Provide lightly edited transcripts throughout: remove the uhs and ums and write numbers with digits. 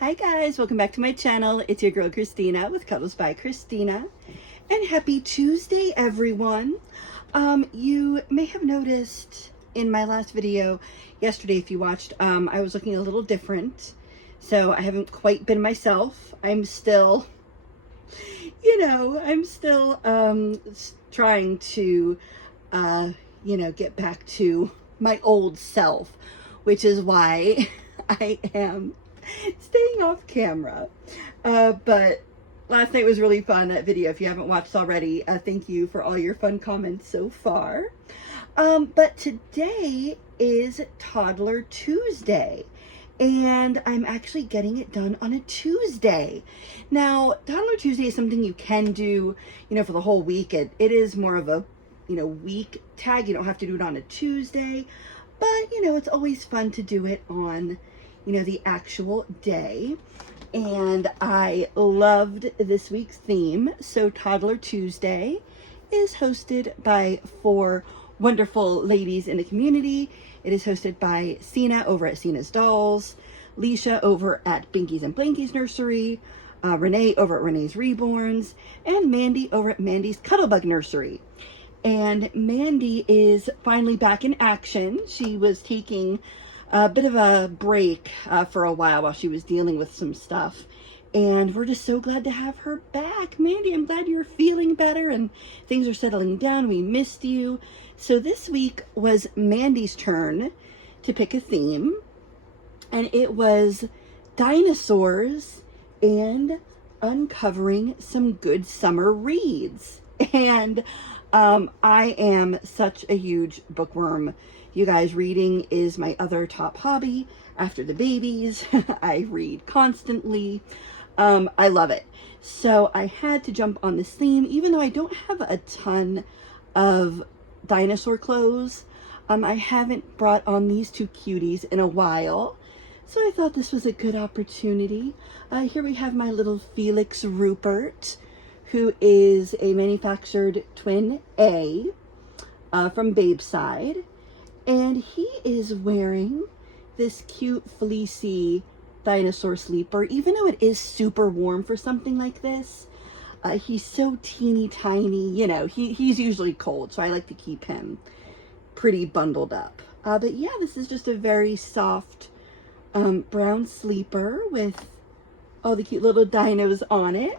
Hi guys, welcome back to my channel. It's your girl Christina with Cuddles by Christina. And happy Tuesday, everyone. You may have noticed in my last video yesterday, if you watched, I was looking a little different. So I haven't quite been myself. I'm still, I'm still trying to, get back to my old self, which is why I am staying off camera. But last night was really fun, that video. If you haven't watched already, thank you for all your fun comments so far. But today is Toddler Tuesday, and I'm actually getting it done on a Tuesday. Now, Toddler Tuesday is something you can do, for the whole week. It is more of a, week tag. You don't have to do it on a Tuesday, but, it's always fun to do it on the actual day. And I loved this week's theme. So Toddler Tuesday is hosted by 4 wonderful ladies in the community. It is hosted by Sina over at Sina's Dolls, Leisha over at Binkies and Blankies Nursery, Renee over at Renee's Reborns, and Mandy over at Mandy's Cuddlebug Nursery. And Mandy is finally back in action. She was taking a bit of a break for a while she was dealing with some stuff, and we're just so glad to have her back. Mandy, I'm glad you're feeling better and things are settling down. We missed you. So this week was Mandy's turn to pick a theme, and it was dinosaurs and uncovering some good summer reads. And I am such a huge bookworm. You guys, reading is my other top hobby after the babies. I read constantly. I love it. So I had to jump on this theme, even though I don't have a ton of dinosaur clothes. I haven't brought on these 2 cuties in a while. So I thought this was a good opportunity. Here we have my little Felix Rupert, who is a manufactured twin A from Babeside. And he is wearing this cute fleecy dinosaur sleeper, even though it is super warm for something like this. He's so teeny tiny, he's usually cold, so I like to keep him pretty bundled up. But yeah, this is just a very soft brown sleeper with all the cute little dinos on it.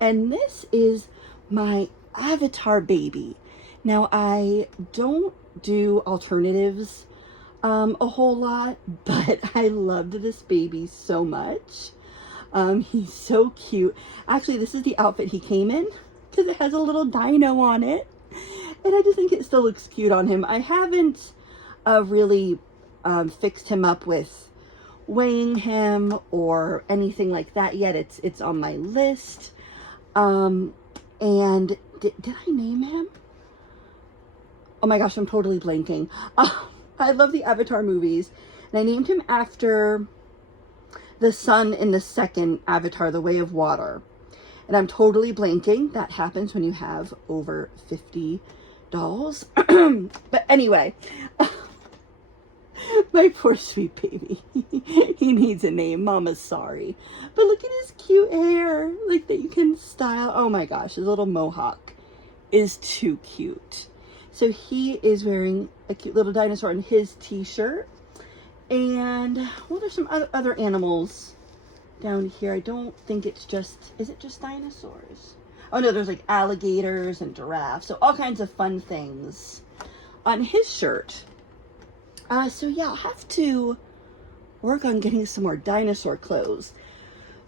And this is my Avatar baby. Now, I don't do alternatives a whole lot, but I loved this baby so much. He's so cute. Actually, this is the outfit he came in because it has a little dino on it, and I just think it still looks cute on him. I haven't really fixed him up with weighing him or anything like that yet. It's on my list. And did I name him? Oh my gosh, I'm totally blanking. I love the Avatar movies, and I named him after the sun in the second Avatar, The Way of Water. And I'm totally blanking. That happens when you have over 50 dolls. But anyway, my poor sweet baby. He needs a name. Mama's sorry. But look at his cute hair. Like that you can style. Oh my gosh, his little mohawk is too cute. So he is wearing a cute little dinosaur in his t-shirt. And, well, there's some other animals down here. I don't think it's just, is it just dinosaurs? Oh no, there's like alligators and giraffes. So all kinds of fun things on his shirt. So yeah, I'll have to work on getting some more dinosaur clothes.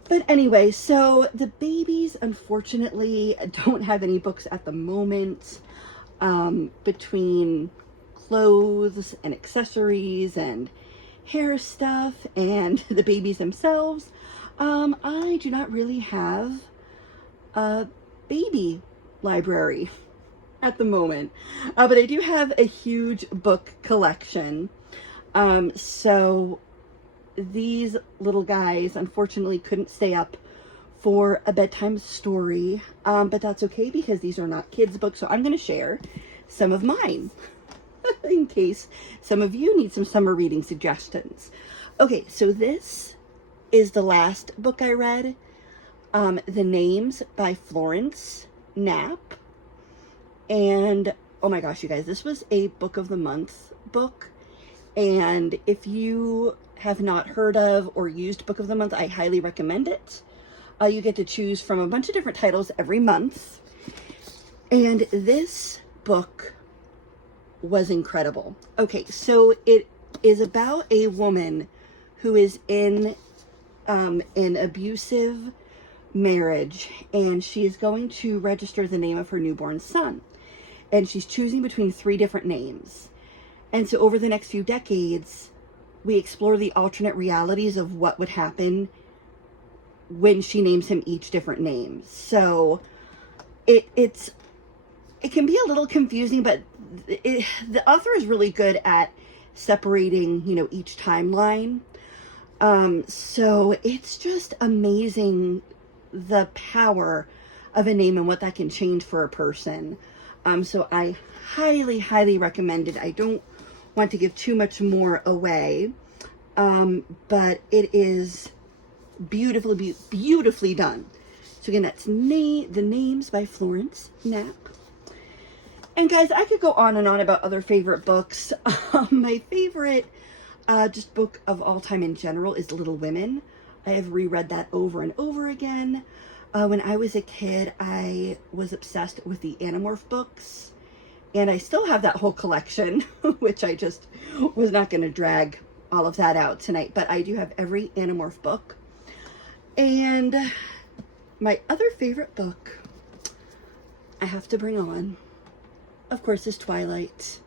But anyway, so the babies, unfortunately, don't have any books at the moment. Between clothes and accessories and hair stuff and the babies themselves, I do not really have a baby library at the moment, but I do have a huge book collection. So these little guys unfortunately couldn't stay up for a bedtime story, but that's okay because these are not kids' books, so I'm going to share some of mine in case some of you need some summer reading suggestions. Okay, so this is the last book I read, The Names by Florence Knapp. And oh my gosh, you guys, this was a book of the month book. And if you have not heard of or used book of the month, I highly recommend it. You get to choose from a bunch of different titles every month. And this book was incredible. Okay, so it is about a woman who is in an abusive marriage, and she is going to register the name of her newborn son. And she's choosing between 3 different names. And so over the next few decades, we explore the alternate realities of what would happen when she names him each different name. So it can be a little confusing, but the author is really good at separating, you know, each timeline. So it's just amazing the power of a name and what that can change for a person. So I highly, highly recommend it. I don't want to give too much more away, but it is beautifully done. So again, that's The Names by Florence Knapp. And guys, I could go on and on about other favorite books. My favorite just book of all time in general is Little Women. I have reread that over and over again. When I was a kid, I was obsessed with the Animorph books. And I still have that whole collection, which I just was not going to drag all of that out tonight. But I do have every Animorph book. And my other favorite book I have to bring on, of course, is Twilight.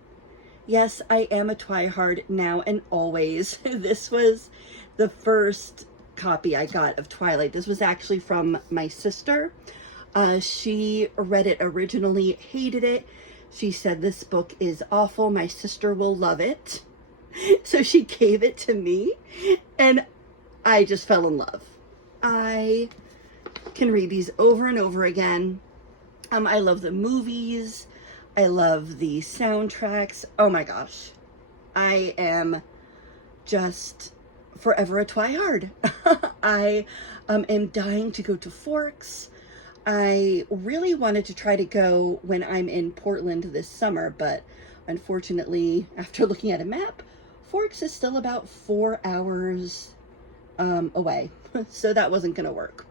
Yes, I am a twihard now and always. This was the first copy I got of Twilight. This was actually from my sister. She read it originally, hated it. She said, this book is awful. My sister will love it. So she gave it to me, and I just fell in love. I can read these over and over again. I love the movies. I love the soundtracks. Oh my gosh. I am just forever a twihard. I am dying to go to Forks. I really wanted to try to go when I'm in Portland this summer, but unfortunately, after looking at a map, Forks is still about 4 hours away. So that wasn't going to work.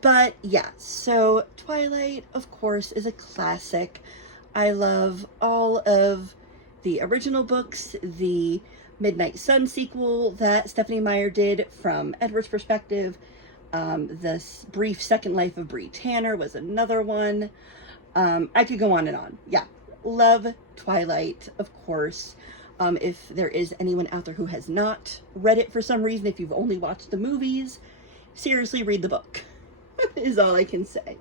But yeah, so Twilight, of course, is a classic. I love all of the original books, the Midnight Sun sequel that Stephanie Meyer did from Edward's perspective. This Brief Second Life of Bree Tanner was another one. I could go on and on. Yeah, love Twilight, of course. If there is anyone out there who has not read it for some reason, if you've only watched the movies, seriously read the book, is all I can say.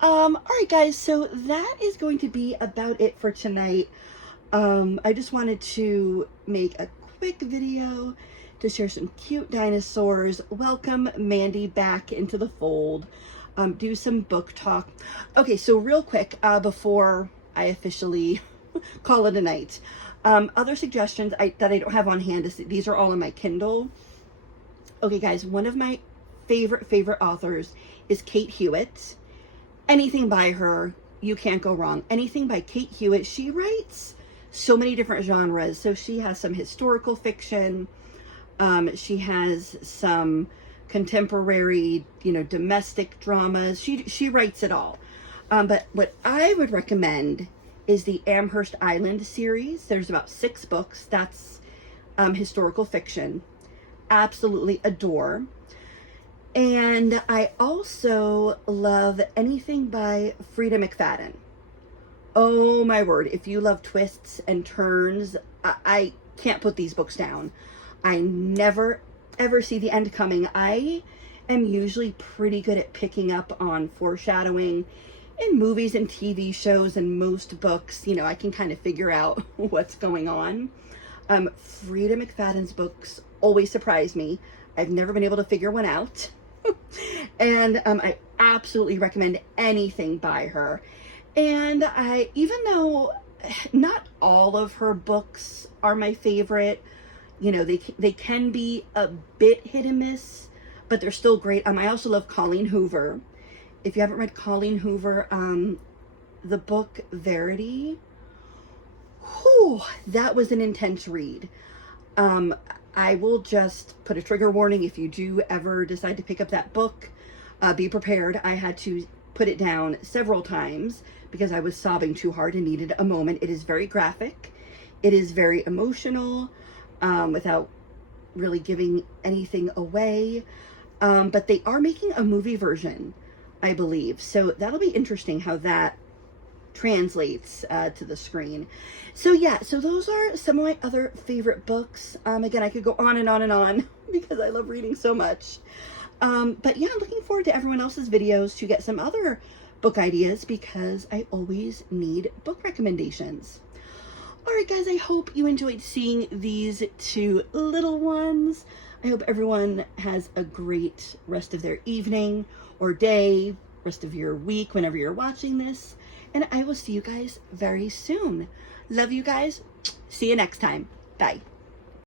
All right, guys, so that is going to be about it for tonight. I just wanted to make a quick video to share some cute dinosaurs, welcome Mandy back into the fold, do some book talk. Okay, so real quick, before I officially call it a night, other suggestions that I don't have on hand, these are all in my Kindle. Okay, guys, one of my favorite authors is Kate Hewitt. Anything by her, you can't go wrong. Anything by Kate Hewitt. She writes so many different genres. So she has some historical fiction. She has some contemporary, domestic dramas. She writes it all. But what I would recommend is the Amherst Island series. There's about 6 books. That's historical fiction. Absolutely adore. And I also love anything by Frida McFadden. Oh my word, if you love twists and turns, I can't put these books down. I never ever see the end coming. I am usually pretty good at picking up on foreshadowing in movies and TV shows and most books. I can kind of figure out what's going on. Frida McFadden's books always surprise me. I've never been able to figure one out. And I absolutely recommend anything by her. And even though not all of her books are my favorite, You know, they can be a bit hit and miss, but they're still great. I also love Colleen Hoover. If you haven't read Colleen Hoover, the book Verity, whew, that was an intense read. I will just put a trigger warning if you do ever decide to pick up that book. Be prepared. I had to put it down several times because I was sobbing too hard and needed a moment. It is very graphic. It is very emotional, without really giving anything away. But they are making a movie version, I believe. So that'll be interesting how that translates to the screen. So yeah, so those are some of my other favorite books. Again, I could go on and on and on because I love reading so much. But yeah, I'm looking forward to everyone else's videos to get some other book ideas because I always need book recommendations. All right, guys, I hope you enjoyed seeing these two little ones. I hope everyone has a great rest of their evening or day, rest of your week, whenever you're watching this. And I will see you guys very soon. Love you guys. See you next time. Bye.